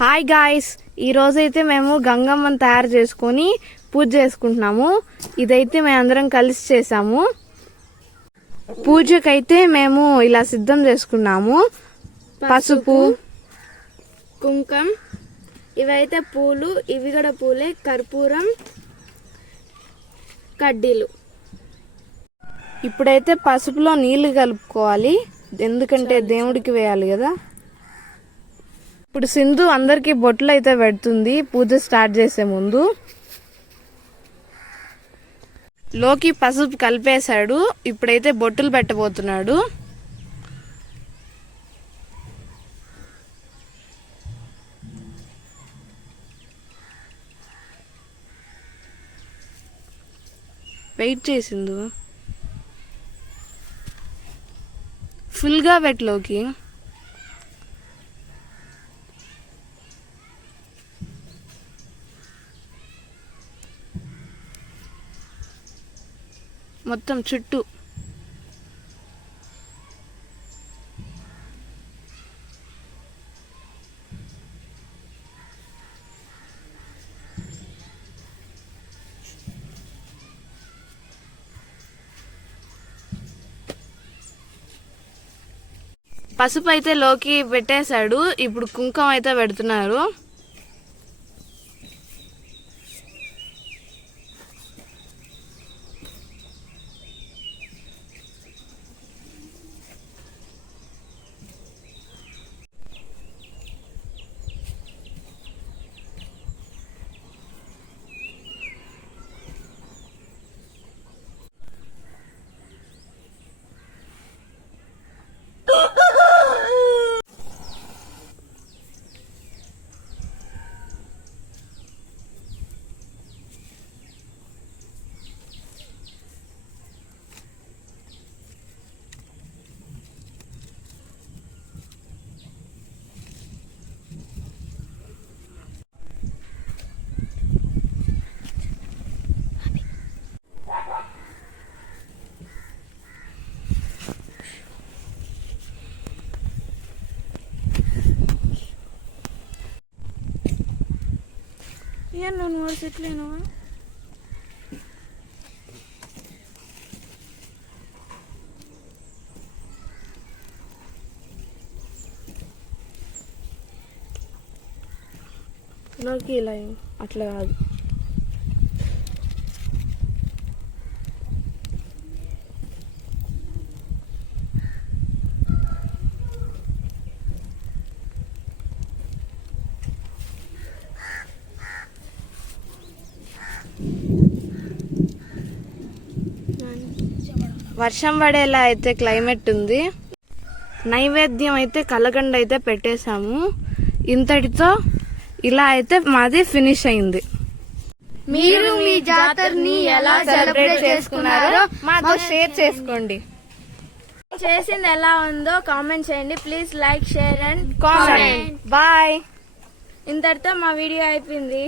Hi guys, ఈరోజైతే మేము గంగమ్మని తయారు చేసుకొని పూజ చేసుకుంటున్నాము. ఇదైతే మేమందరం కలిసి చేసాము. పూజకైతే మేము ఇలా సిద్ధం చేసుకున్నాము. పసుపు, కుంకం, ఇవైతే పూలు, ఇవి కూడా పూలే, కర్పూరం, కడ్డీలు. ఇప్పుడైతే పసుపులో నీళ్లు కలుపుకోవాలి, ఎందుకంటే దేవుడికి వేయాలి కదా. ఇప్పుడు సింధు అందరికి బొట్లు అయితే పెడుతుంది పూజ స్టార్ట్ చేసే ముందు. లోకి పసుపు కలిపేశాడు, ఇప్పుడైతే బొట్టులు పెట్టబోతున్నాడు. వెయిట్ చేసిందు, ఫుల్గా పెట్టలోకి. మొత్తం చుట్టూ. పసుపు అయితే లోకి పెట్టేశాడు, ఇప్పుడు కుంకుమ అయితే పెడుతున్నారు. ಏನು ನೋಡ್ಸಿಟ್ಲೇನು లోకి ఇలా అట్లా కాదు. వర్షం పడేలా అయితే క్లైమేట్ ఉంది. నైవేద్యం అయితే కలగండ అయితే పెట్టేశాము. ఇంతటితో ఇలా అయితే మాది ఫినిష్ అయింది. మీరు మీ జాతరని ఎలా సెలబ్రేట్ చేసుకున్నారో మాతో షేర్ చేసుకోండి. చేసింది ఎలా ఉందో కామెంట్ చేయండి. Please like, share and comment. Bye. ఇంతటితో మా వీడియో అయిపోయింది.